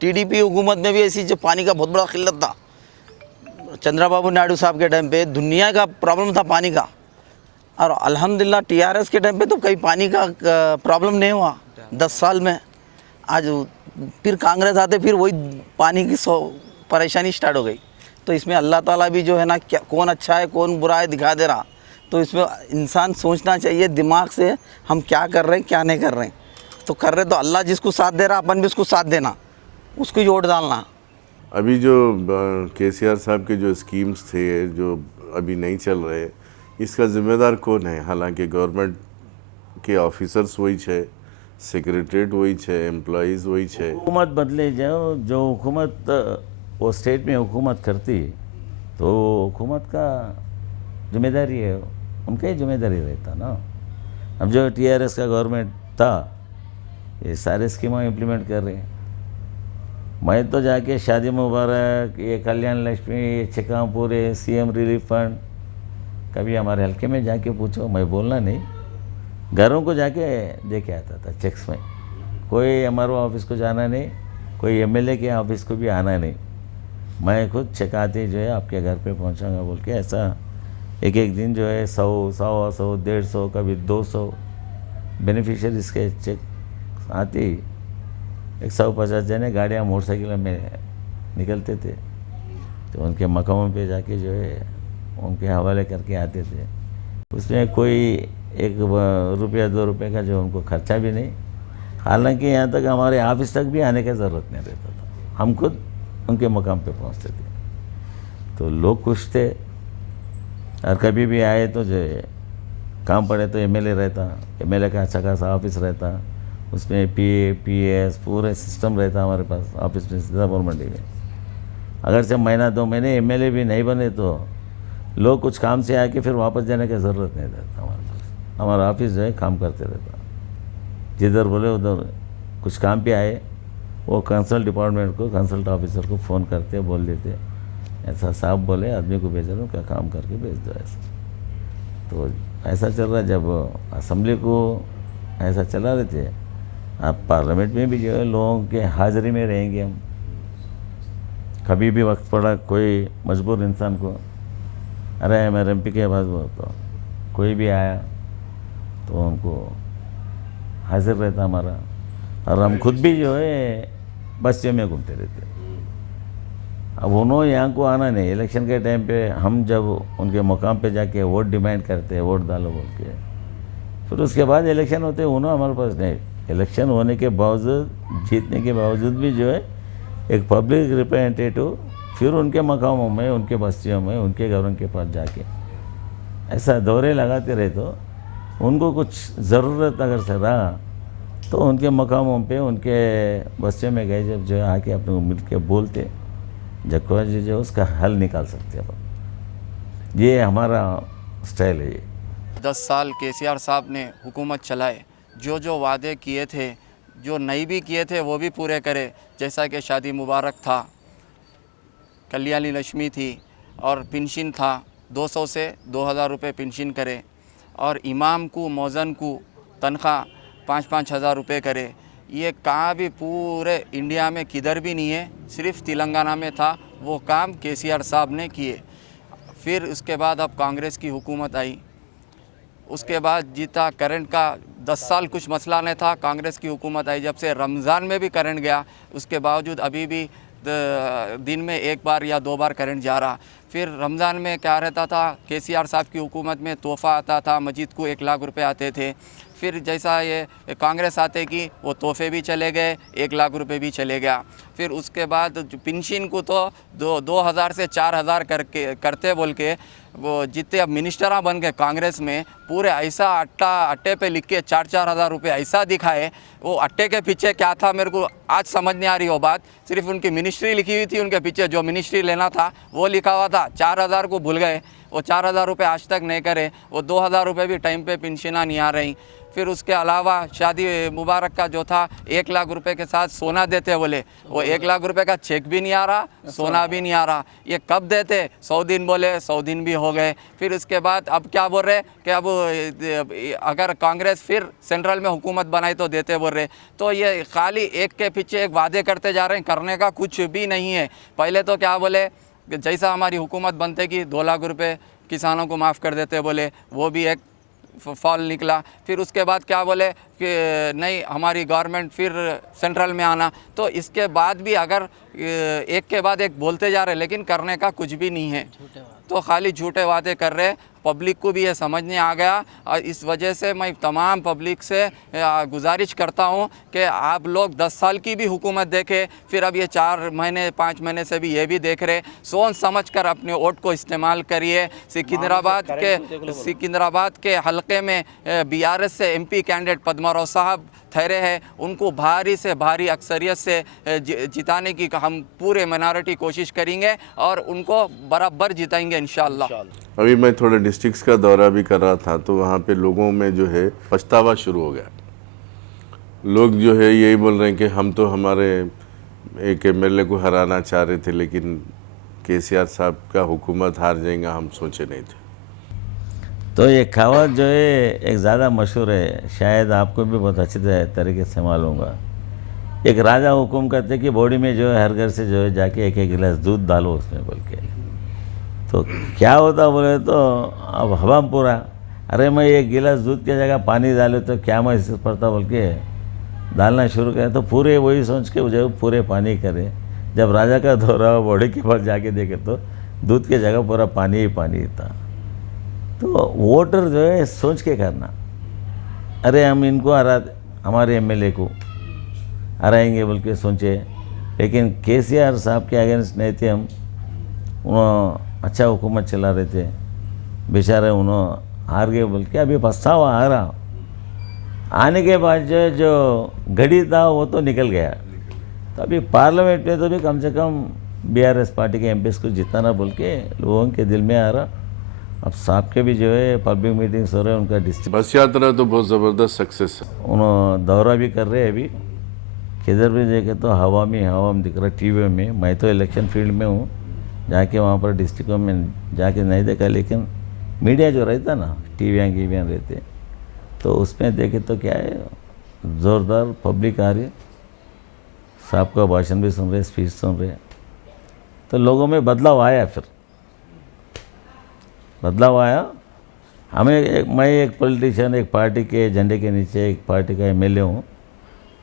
टीडीपी हुकूमत में भी ऐसी जो पानी का बहुत बड़ा किल्लत था, चंद्रबाबू नायडू साहब के टाइम पे दुनिया का प्रॉब्लम था पानी का, और अल्हम्दुलिल्लाह टीआरएस के टाइम पे तो कहीं पानी का प्रॉब्लम नहीं हुआ 10 साल में। आज फिर कांग्रेस आते फिर वही पानी की परेशानी स्टार्ट हो गई। तो इसमें अल्लाह ताला भी जो है ना, क्या कौन अच्छा है कौन बुरा है दिखा दे रहा। तो इसमें इंसान सोचना चाहिए दिमाग से, हम क्या कर रहे हैं क्या नहीं कर रहे हैं। तो कर रहे तो अल्लाह जिसको साथ दे रहा, अपन भी उसको साथ देना, उसको ही वोट डालना। अभी जो केसीआर साहब के जो स्कीम्स थे जो अभी नहीं चल रहे, इसका जिम्मेदार कौन है? हालांकि गवर्नमेंट के ऑफिसर्स वही है, सेक्रेटरीट वही है, एम्प्लॉइज़ वही है। हुकूमत बदले जाओ, जो हुकूमत वो स्टेट में हुकूमत करती तो हुकूमत का जिम्मेदारी है, उनका ही जिम्मेदारी रहता ना। अब जो टीआरएस का गवर्नमेंट था, ये सारे स्कीमें इम्प्लीमेंट कर रहे हैं। मैं तो जाके शादी मुबारक, ये कल्याण लक्ष्मी, ये छिकाम पूरे, सीएम रिलीफ फंड, कभी हमारे हल्के में जाके पूछो, मैं बोलना नहीं, घरों को जाके देके आता था चेक्स में। कोई हमारे ऑफिस को जाना नहीं, कोई एमएलए के ऑफिस को भी आना नहीं, मैं खुद चेकाते जो है आपके घर पे पहुंचाऊंगा बोल के। ऐसा एक एक दिन जो है 100, 100, 150, कभी 200 बेनिफिशियरीज के चेक आती। 150 जने गाड़ियाँ मोटरसाइकिल में निकलते थे, तो उनके मकामों पे जाके जो है उनके हवाले करके आते थे। उसमें कोई 1 रुपया 2 रुपये का जो उनको खर्चा भी नहीं। हालांकि यहाँ तक हमारे ऑफिस तक भी आने की ज़रूरत नहीं रहता था, हम खुद उनके मकाम पे पहुँचते थे। तो लोग खुश थे, और कभी भी आए तो जो है काम पड़े तो एमएलए रहता, एमएलए का अच्छा खासा ऑफिस रहता, उसमें पीए पीएस पूरे सिस्टम रहता हमारे पास ऑफिस में, सीतापुर मंडी में। अगर से महीना 2 महीने एमएलए भी नहीं बने तो लोग कुछ काम से आके फिर वापस जाने की ज़रूरत नहीं रहता हमारे पास। हमारा ऑफिस जो है काम करते रहता, जिधर बोले उधर कुछ काम पे आए वो कंसल्ट डिपार्टमेंट को, कंसल्ट ऑफिसर को फ़ोन करते बोल देते ऐसा साहब बोले आदमी को भेज रहा हूँ, क्या काम करके भेज दो ऐसा। तो ऐसा चल रहा है। जब असेंबली को ऐसा चला रहे थे, आप पार्लियामेंट में भी जो है लोगों के हाज़िरी में रहेंगे हम। कभी भी वक्त पड़ा कोई मजबूर इंसान को, अरे मेरे एमपी के पास वो तो कोई भी आया तो उनको हाजिर रहता हमारा। और हम खुद भी जो है बस्तियों में घूमते रहते। अब उन्होंने यहाँ को आना नहीं, इलेक्शन के टाइम पे हम जब उनके मुकाम पे जाके वोट डिमांड करते हैं, वोट डालो बोल के, फिर उसके बाद इलेक्शन होते हैं, उन्होंने हमारे पास नहीं। इलेक्शन होने के बावजूद, जीतने के बावजूद भी जो है एक पब्लिक रिप्रेजेंटेटिव फिर उनके मकामों में, उनके बस्तियों में, उनके घरों के पास जाके ऐसा दौरे लगाते रहे। तो उनको कुछ ज़रूरत अगर से रहा तो उनके मकामों पे, उनके बस्तियों में गए, जब जो है आके अपने मिल के बोलते, जब जो उसका हल निकाल सकते हैं। ये हमारा स्टाइल है। ये 10 साल केसीआर साहब ने हुकूमत चलाए, जो जो वादे किए थे, जो नहीं भी किए थे वो भी पूरे करे। जैसा कि शादी मुबारक था, कल्याणी लक्ष्मी थी और पेंशन था, 200 से 2000 रुपये पेंशन करे। और इमाम को, मौज़न को तनख्वाह 5-5 हज़ार रुपये करे। ये कहाँ भी पूरे इंडिया में किधर भी नहीं है, सिर्फ तेलंगाना में था। वो काम केसीआर साहब ने किए। फिर उसके बाद अब कांग्रेस की हुकूमत आई, उसके बाद जीता। करंट का 10 साल कुछ मसला नहीं था, कांग्रेस की हुकूमत आई। जब से रमज़ान में भी करंट गया, उसके बावजूद अभी भी दिन में 1 बार या 2 बार करंट जा रहा। फिर रमज़ान में क्या रहता था, केसीआर साहब की हुकूमत में तोहफ़ा आता था, मस्जिद को 1 लाख रुपए आते थे। फिर जैसा ये कांग्रेस आते कि वो तोहफ़े भी चले गए, 1 लाख रुपए भी चले गया। फिर उसके बाद पेंशन को तो 2000 से 4000 करते बोल के वो जितने अब मिनिस्टर बन गए कांग्रेस में, पूरे ऐसा अट्टे पे लिख के 4-4 हज़ार रुपये ऐसा दिखाए। वो अट्टे के पीछे क्या था मेरे को आज समझ नहीं आ रही वो बात। सिर्फ उनकी मिनिस्ट्री लिखी हुई थी, उनके पीछे जो मिनिस्ट्री लेना था वो लिखा हुआ था। 4000 को भूल गए, वो 4000 रुपये आज तक नहीं करे। वो 2000 रुपये भी टाइम पे पेंशना नहीं आ रही। फिर उसके अलावा शादी मुबारक का जो था 1 लाख रुपए के साथ सोना देते बोले, वो 1 लाख रुपए का चेक भी नहीं आ रहा, सोना भी नहीं आ रहा। ये कब देते? 100 दिन बोले, 100 दिन भी हो गए। फिर उसके बाद अब क्या बोल रहे कि अब अगर कांग्रेस फिर सेंट्रल में हुकूमत बनाई तो देते बोल रहे। तो ये खाली एक के पीछे एक वादे करते जा रहे हैं, करने का कुछ भी नहीं है। पहले तो क्या बोले, जैसा हमारी हुकूमत बनते कि 2 लाख रुपये किसानों को माफ़ कर देते बोले, वो भी एक फॉल निकला। फिर उसके बाद क्या बोले कि नहीं हमारी गवर्नमेंट फिर सेंट्रल में आना। तो इसके बाद भी अगर एक के बाद एक बोलते जा रहे, लेकिन करने का कुछ भी नहीं है। तो खाली झूठे वादे कर रहे। पब्लिक को भी ये समझ नहीं आ गया। और इस वजह से मैं तमाम पब्लिक से गुजारिश करता हूँ कि आप लोग 10 साल की भी हुकूमत देखें, फिर अब ये 4 महीने 5 महीने से भी ये भी देख रहे, सोच समझ कर अपने वोट को इस्तेमाल करिए। सिकंदराबाद के हलके में बीआरएस से एमपी कैंडिडेट पद्माराव साहब ठहरे हैं, उनको भारी से भारी अक्सरियत से जिताने की हम पूरे माइनॉरिटी कोशिश करेंगे और उनको बराबर जिताएंगे इंशाअल्लाह। अभी मैं थोड़े डिस्ट्रिक्ट्स का दौरा भी कर रहा था, तो वहाँ पे लोगों में जो है पछतावा शुरू हो गया। लोग जो है यही बोल रहे हैं कि हम तो हमारे एक एमएलए को हराना चाह रहे थे, लेकिन केसीआर साहब का हुकूमत हार जाएगा हम सोचे नहीं थे। तो ये कहावत जो है एक ज़्यादा मशहूर है, शायद आपको भी बहुत अच्छी तरीके से मालूम होगा। एक राजा हुक्म करते कि बॉडी में जो है हर घर से जो है जाके 1-1 गिलास दूध डालो उसमें बोल के। तो क्या होता बोले तो अब हवा पूरा, अरे मैं 1 गिलास दूध की जगह पानी डाले तो क्या महसूस पड़ता बोल के डालना शुरू करें। तो पूरे वही सोच के जो पूरे पानी करे। जब राजा का दौरा बॉडी के पास जाके देखे तो दूध की जगह पूरा पानी ही पानी था। तो वोटर जो है सोच के करना, अरे हम इनको हमारे एमएलए को हराएंगे बोल के सोचे। लेकिन केसीआर साहब के अगेंस्ट नहीं थे हम, उन्होंने अच्छा हुकूमत चला रहे थे, बेचारे उन्होंने हार गए बोल के अभी पछतावा आ रहा। आने के बाद जो घड़ी था वो तो निकल गया। तो अभी पार्लियामेंट में तो भी कम से कम बीआरएस पार्टी के एमपीएस को जिताना बोल के लोगों के दिल में आ रहा। अब साहब के भी जो है पब्लिक मीटिंग्स हो रहे हैं, उनका डिस्ट्रिक्ट बस यात्रा तो बहुत ज़बरदस्त सक्सेस है। उन्होंने दौरा भी कर रहे हैं अभी। किधर भी देखे तो हवा में दिख रहा है टीवी में। मैं तो इलेक्शन फील्ड में हूँ, जाके वहाँ पर डिस्ट्रिक्टों में जाके नहीं देखा, लेकिन मीडिया जो रहता ना, टीवियाँ रहते, तो उसमें देखे तो क्या है, ज़ोरदार पब्लिक आ रही, साहब का भाषण भी सुन रहे, स्पीच सुन रहे, तो लोगों में बदलाव आया। फिर बदलाव आया। मैं एक पॉलिटिशियन, एक पार्टी के झंडे के नीचे एक पार्टी का एमएलए हूँ।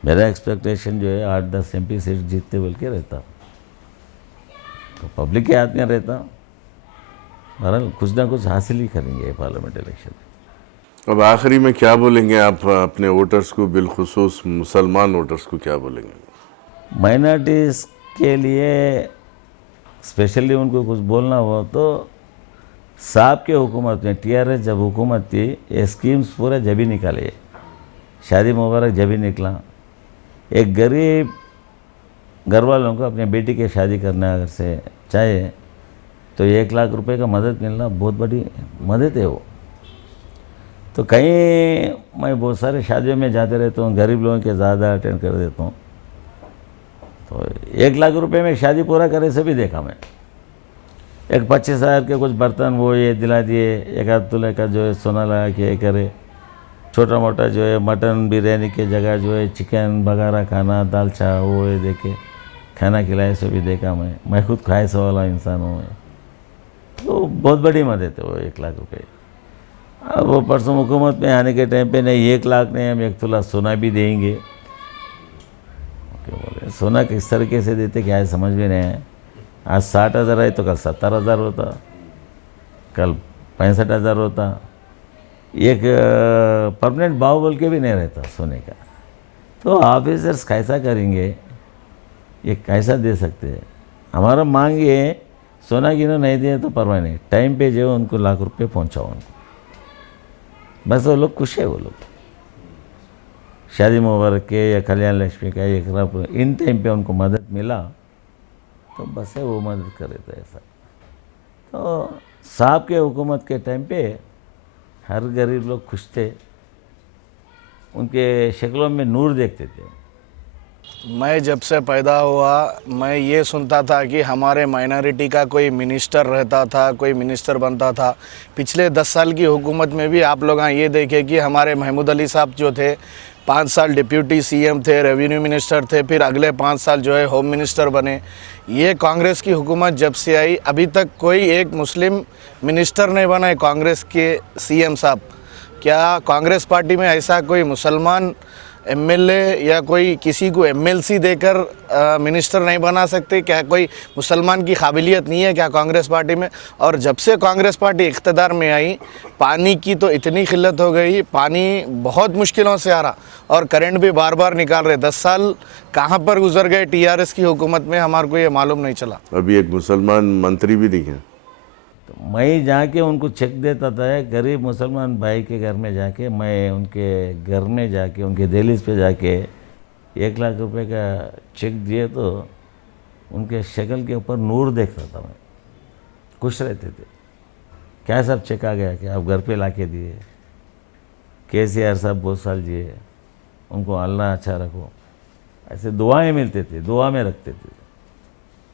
मेरा एक्सपेक्टेशन जो है 8-10 एमपी सीट जीतते बोल के रहता, तो पब्लिक के हाथ में रहता। बहरहाल कुछ ना कुछ हासिल ही करेंगे पार्लियामेंट इलेक्शन में। अब आखिरी में क्या बोलेंगे आप अपने वोटर्स को, बिलखुसूस मुसलमान वोटर्स को क्या बोलेंगे? माइनॉरिटीज़ के लिए स्पेशली उनको कुछ बोलना हो तो साहब के हुकूमत में, टीआरएस जब हुकूमत थी, ये स्कीम्स पूरे जब ही निकाले, शादी मुबारक जब ही निकला। एक गरीब घर वालों को अपने बेटी की शादी करना अगर से चाहे तो 1 लाख रुपए का मदद मिलना बहुत बड़ी मदद है वो। तो कहीं मैं बहुत सारे शादियों में जाते रहता हूँ, गरीब लोगों के ज़्यादा अटेंड कर देता हूँ, तो 1 लाख रुपए में शादी पूरा करे से भी देखा मैं। एक 25,000 के कुछ बर्तन वो ये दिला दिए, 1 तोले का जो है सोना लगा के करे, छोटा मोटा जो है मटन बिरयानी के जगह जो है चिकन वगैरह खाना, दाल चाह वो ये देके खाना खिलाए से भी देखा मैं खुद खाए से वाला इंसान हूँ मैं। तो बहुत बड़ी मदद है वो 1 लाख रुपए। अब वो परसों हुकूमत में आने के टाइम पे नहीं 1 लाख नहीं, हम 1 तोला सोना भी देंगे। बोले सोना किस तरीके से देते क्या है समझ में नहीं आया। आज 60,000 है तो कल 70,000 होता, कल 65,000 होता। एक परमानेंट भाव बोल के भी नहीं रहता सोने का। तो ऑफिसर्स कैसा करेंगे, ये कैसा दे सकते हैं? हमारा मांग ये है, सोना गिनो नहीं दिए तो परवाह नहीं, टाइम पे जो उनको लाख रुपए पहुंचाओ उनको, बस वो लोग खुश है। वो लोग शादी मुबारक के या कल्याण लक्ष्मी का एक इन टाइम पे उनको मदद मिला तो बस है वो मदद करे तो ऐसा। तो साहब के हुकूमत के टाइम पे हर गरीब लोग खुश थे, उनके शक्लों में नूर देखते थे। मैं जब से पैदा हुआ मैं ये सुनता था कि हमारे माइनॉरिटी का कोई मिनिस्टर रहता था, कोई मिनिस्टर बनता था। पिछले 10 साल की हुकूमत में भी आप लोग ये देखे कि हमारे महमूद अली साहब जो थे 5 साल डिप्यूटी सीएम थे, रेवेन्यू मिनिस्टर थे, फिर अगले 5 साल जो है होम मिनिस्टर बने। ये कांग्रेस की हुकूमत जब से आई अभी तक कोई एक मुस्लिम मिनिस्टर नहीं बना है कांग्रेस के सीएम साहब। क्या कांग्रेस पार्टी में ऐसा कोई मुसलमान एमएलए या कोई किसी को एमएलसी देकर मिनिस्टर नहीं बना सकते? क्या कोई मुसलमान की काबिलियत नहीं है क्या कांग्रेस पार्टी में? और जब से कांग्रेस पार्टी इख्तदार में आई पानी की तो इतनी किल्लत हो गई, पानी बहुत मुश्किलों से आ रहा और करंट भी बार बार निकाल रहे। 10 साल कहाँ पर गुजर गए टीआरएस की हुकूमत में, हमारे को ये मालूम नहीं चला। अभी एक मुसलमान मंत्री भी नहीं है। तो मैं जाके उनको चेक देता था, गरीब मुसलमान भाई के घर में जाके, मैं उनके घर में जाके उनके दहलीज पे जाके 1 लाख रुपए का चेक दिए तो उनके शक्ल के ऊपर नूर देखता था मैं, खुश रहते थे। क्या सब चेक आ गया कि आप घर पे ला के दिए, केसीआर साहब बहुत साल जिए, उनको अल्लाह अच्छा रखो, ऐसे दुआएं मिलते थे, दुआ में रखते थे,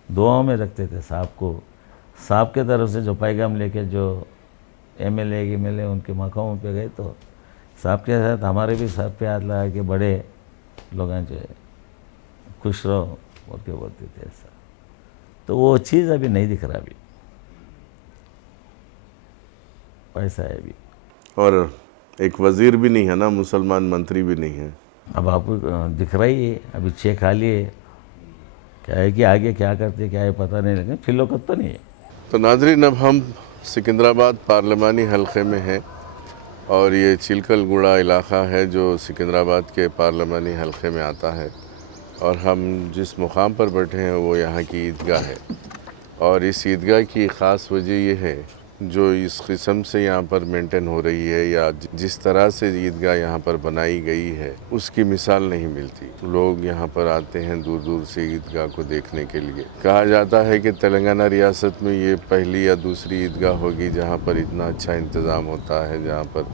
दुआओं में रखते थे साहब को। साहब के तरफ से जो पैगाम लेके जो एमएलए उनके मकामों पे गए तो साहब के साथ हमारे भी सर पे हाथ लगा के बड़े लोग जो है खुश रहो बोल के बोलते थे ऐसा। तो वो चीज़ अभी नहीं दिख रहा, अभी पैसा है अभी। और एक वज़ीर भी नहीं है ना, मुसलमान मंत्री भी नहीं है। अब आपको दिख रहा ही है, अभी चेक खा लिए, क्या है कि आगे क्या करते क्या है पता नहीं, लेकिन फिलोकत तो नहीं है। तो नाज़रीन, अब हम सिकंदराबाद पार्लिमानी हलक़े में हैं और ये चिलकलगुड़ा इलाक़ा है जो सिकंदराबाद के पार्लिमानी हलक़े में आता है। और हम जिस मुकाम पर बैठे हैं वो यहाँ की ईदगाह है। और इस ईदगाह की ख़ास वजह ये है जो इस किस्म से यहाँ पर मेंटेन हो रही है या जिस तरह से ईदगाह यहाँ पर बनाई गई है उसकी मिसाल नहीं मिलती। लोग यहाँ पर आते हैं दूर दूर से ईदगाह को देखने के लिए। कहा जाता है कि तेलंगाना रियासत में ये पहली या दूसरी ईदगाह होगी जहाँ पर इतना अच्छा इंतज़ाम होता है, जहाँ पर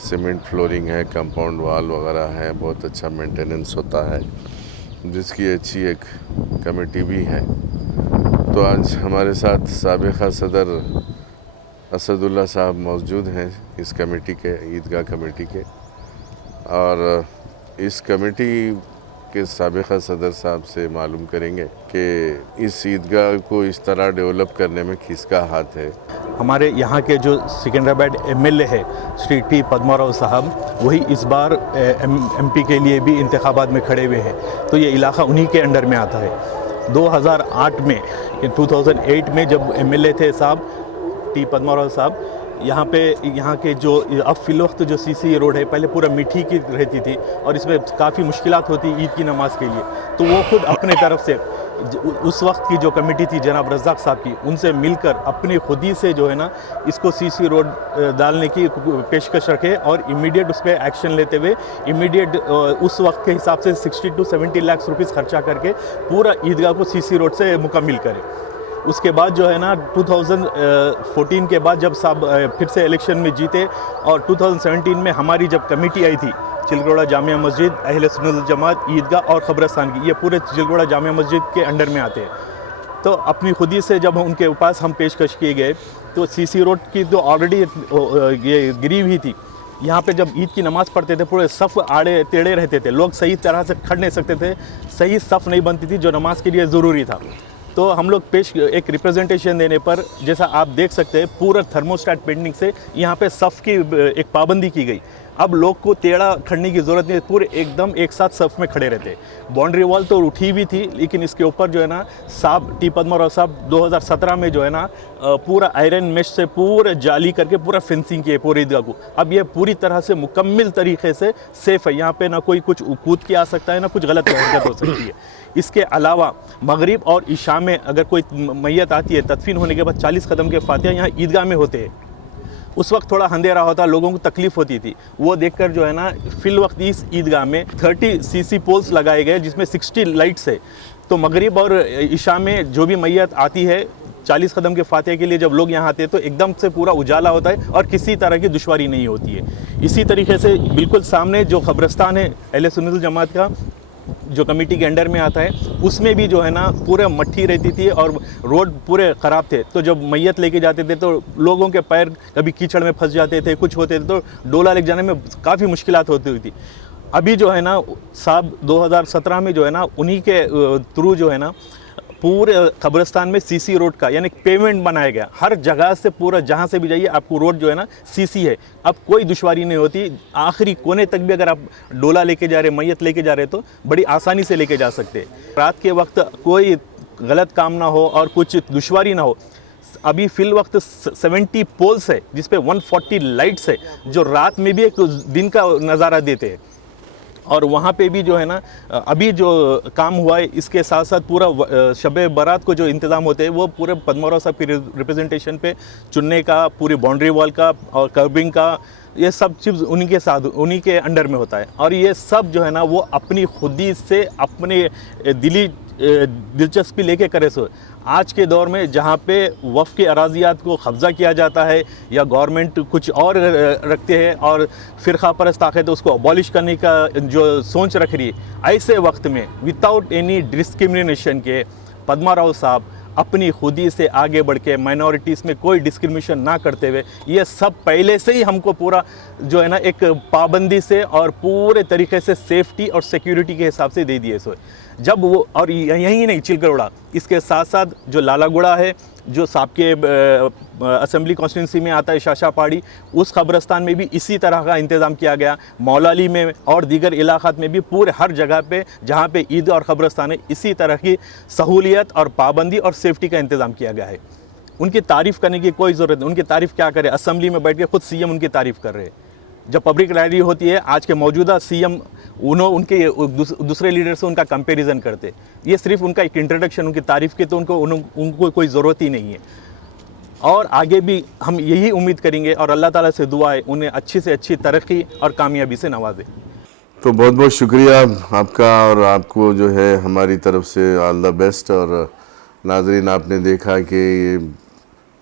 सीमेंट फ्लोरिंग है, कंपाउंड वाल वगैरह है, बहुत अच्छा मेंटेनेंस होता है, जिसकी अच्छी एक कमेटी भी है। तो आज हमारे साथ साबिक़ा सदर असदुल्ला साहब मौजूद हैं इस कमेटी के, ईदगाह कमेटी के, और इस कमेटी के साबिक़ा सदर साहब से मालूम करेंगे कि इस ईदगाह को इस तरह डेवलप करने में किसका हाथ है। हमारे यहाँ के जो सिकंदराबाद एमएलए है श्री टी पद्माराव साहब, वही इस बार एमपी के लिए भी इंतखाबात में खड़े हुए हैं, तो ये इलाका उन्हीं के अंडर में आता है। 2008 में 2008 में जब एमएलए थे साहब टी पद्माराव साहब, यहाँ के जो अब फिल वक्त जो सीसी रोड है पहले पूरा मिट्टी की रहती थी और इसमें काफ़ी मुश्किलात होती ईद की नमाज के लिए, तो वो खुद अपने तरफ से उस वक्त की जो कमेटी थी जनाब रज़ाक साहब की, उनसे मिलकर अपनी खुद ही से जो है ना इसको सीसी रोड डालने की पेशकश रखे और इमीडिएट उस पर एक्शन लेते हुए इमीडिएट उस वक्त के हिसाब से 60 to 70 लाख रुपीस खर्चा करके पूरा ईदगाह को सीसी रोड से मुकम्मिल करें। उसके बाद जो है ना 2014 के बाद जब साहब फिर से इलेक्शन में जीते और 2017 में हमारी जब कमेटी आई थी चिलगोड़ा जामिया मस्जिद, अहले सुन्नत जमात, ईदगाह और ख़बरस्तान की, ये पूरे चिलगोड़ा जामिया मस्जिद के अंडर में आते हैं। तो अपनी खुदी से जब उनके पास हम पेशकश किए गए तो सीसी रोड की तो ऑलरेडी ये गिरी हुई थी। यहाँ पे जब ईद की नमाज़ पढ़ते थे पूरे सफ़ आड़े टेढ़े रहते थे, लोग सही तरह से खड़ नहीं सकते थे, सही सफ़ नहीं बनती थी जो नमाज के लिए ज़रूरी था। तो हम लोग एक रिप्रेजेंटेशन देने पर जैसा आप देख सकते हैं पूरा थर्मोस्टेट पेंटिंग से यहाँ पे सफ़ की एक पाबंदी की गई। अब लोग को टेढ़ा खड़ने की ज़रूरत नहीं, पूरे एकदम एक साथ सफ़ में खड़े रहते। बाउंड्री वॉल तो उठी हुई थी, लेकिन इसके ऊपर जो है ना साहब टी पद्माराव साहब 2017 में जो है ना पूरा आयरन मेश से पूरे जाली करके पूरा फेंसिंग किए पूरे ईदगाह को। अब ये पूरी तरह से मुकम्मल तरीके से सेफ़ है, यहाँ पे ना कोई कुछ कूद के आ सकता है ना कुछ गलत हरकत हो सकती है। इसके अलावा मगरिब और इशा में अगर कोई मैयत आती है तदफीन होने के बाद 40 कदम के फातिहा यहाँ ईदगाह में होते हैं। उस वक्त थोड़ा अंधेरा होता, लोगों को तकलीफ़ होती थी, वो देखकर जो है ना फिल वक्त इस ईदगाह में 30 सीसी पोल्स लगाए गए जिसमें 60 लाइट्स है। तो मगरिब और इशा में जो भी मैयत आती है 40 कदम के फातिहा के लिए जब लोग यहाँ आते हैं तो एकदम से पूरा उजाला होता है और किसी तरह की दुश्वारी नहीं होती है। इसी तरीके से बिल्कुल सामने जो क़ब्रिस्तान है अहले सुन्नत जमात का जो कमेटी के अंडर में आता है, उसमें भी जो है ना पूरे मट्टी रहती थी और रोड पूरे ख़राब थे। तो जब मैयत लेके जाते थे तो लोगों के पैर कभी कीचड़ में फंस जाते थे, कुछ होते थे, तो डोला लेके जाने में काफ़ी मुश्किलात होती हुई थी। अभी जो है ना साहब 2017 में जो है ना उन्हीं के थ्रू जो है ना पूरे क़ब्रिस्तान में सीसी रोड का यानी पेमेंट बनाया गया। हर जगह से पूरा जहाँ से भी जाइए आपको रोड जो है ना सीसी है, अब कोई दुश्वारी नहीं होती। आखिरी कोने तक भी अगर आप डोला लेके जा रहे, मैयत लेके जा रहे तो बड़ी आसानी से लेके जा सकते। रात के वक्त कोई गलत काम ना हो और कुछ दुश्वारी ना हो। अभी फिल वक्त 70 पोल्स है जिस पे 140 लाइट्स है जो रात में भी एक दिन का नज़ारा देते हैं। और वहाँ पे भी जो है ना अभी जो काम हुआ है इसके साथ साथ पूरा शब बारात को जो इंतज़ाम होते हैं वो पूरे पद्माराव साहब की रिप्रेजेंटेशन पे चुनने का, पूरी बाउंड्री वॉल का और कर्बिंग का, ये सब चीज़ उन्हीं के साथ उन्हीं के अंडर में होता है। और ये सब जो है ना वो अपनी खुदी से अपने दिलचस्पी लेके करे। सो आज के दौर में जहाँ पे वफ़ के अराजियात को कब्ज़ा किया जाता है या गवर्नमेंट कुछ और रखते हैं और फ़िरक़ा परस्त ताकत उसको अबॉलिश करने का जो सोच रख रही है, ऐसे वक्त में विदाउट एनी डिस्क्रिमिनेशन के पद्माराव साहब अपनी खुदी से आगे बढ़ के माइनॉरिटीज़ में कोई डिस्क्रिमिनेशन ना करते हुए ये सब पहले से ही हमको पूरा जो है ना एक पाबंदी से और पूरे तरीके से सेफ्टी और सिक्योरिटी के हिसाब से दे दिए। सो जब वो और यही नहीं चिलगोड़ा, इसके साथ साथ जो लालागुड़ा है जो साहब के असेंबली कॉन्स्टिट्यूंसी में आता है शाशापाड़ी, उस क़ब्रिस्तान में भी इसी तरह का इंतज़ाम किया गया। मौलाली में और दीगर इलाक़ात में भी पूरे हर जगह पे जहाँ पे ईद और क़ब्रिस्तान है इसी तरह की सहूलियत और पाबंदी और सेफ्टी का इंतज़ाम किया गया है। उनकी तारीफ़ करने की कोई ज़रूरत नहीं, उनकी तारीफ़ क्या करें, असेंबली में बैठ के खुद सीएम उनकी तारीफ़ कर रहे हैं। जब पब्लिक रैली होती है आज के मौजूदा सीएम उनके दूसरे लीडर से उनका कंपैरिजन करते, ये सिर्फ उनका एक इंट्रोडक्शन, उनकी तारीफ़ की, तो उनको कोई ज़रूरत ही नहीं है। और आगे भी हम यही उम्मीद करेंगे और अल्लाह ताला से दुआ है उन्हें अच्छी से अच्छी तरक्की और कामयाबी से नवाजे। तो बहुत बहुत शुक्रिया आपका, और आपको जो है हमारी तरफ से ऑल द बेस्ट। और नाजरीन, आपने देखा कि ये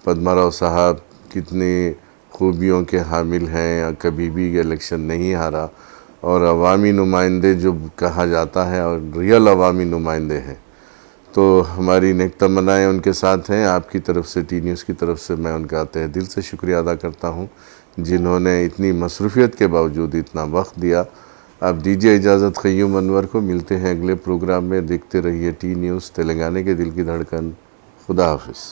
पद्मा राव साहब कितनी खूबियों के हामिल हैं, कभी भी इलेक्शन नहीं हारा, और अवामी नुमाइंदे जो कहा जाता है और रियल अवामी नुमाइंदे हैं। तो हमारी नेक तमन्नाएं उनके साथ हैं। आपकी तरफ से, टी न्यूज़ की तरफ से मैं उनका तहे दिल से शुक्रिया अदा करता हूं, जिन्होंने इतनी मसरूफ़ियत के बावजूद इतना वक्त दिया। आप दीजिए इजाज़त क़य्यूम अनवर को। मिलते हैं अगले प्रोग्राम में। देखते रहिए टी न्यूज़, तेलंगाना के दिल की धड़कन। खुदा हाफिज़।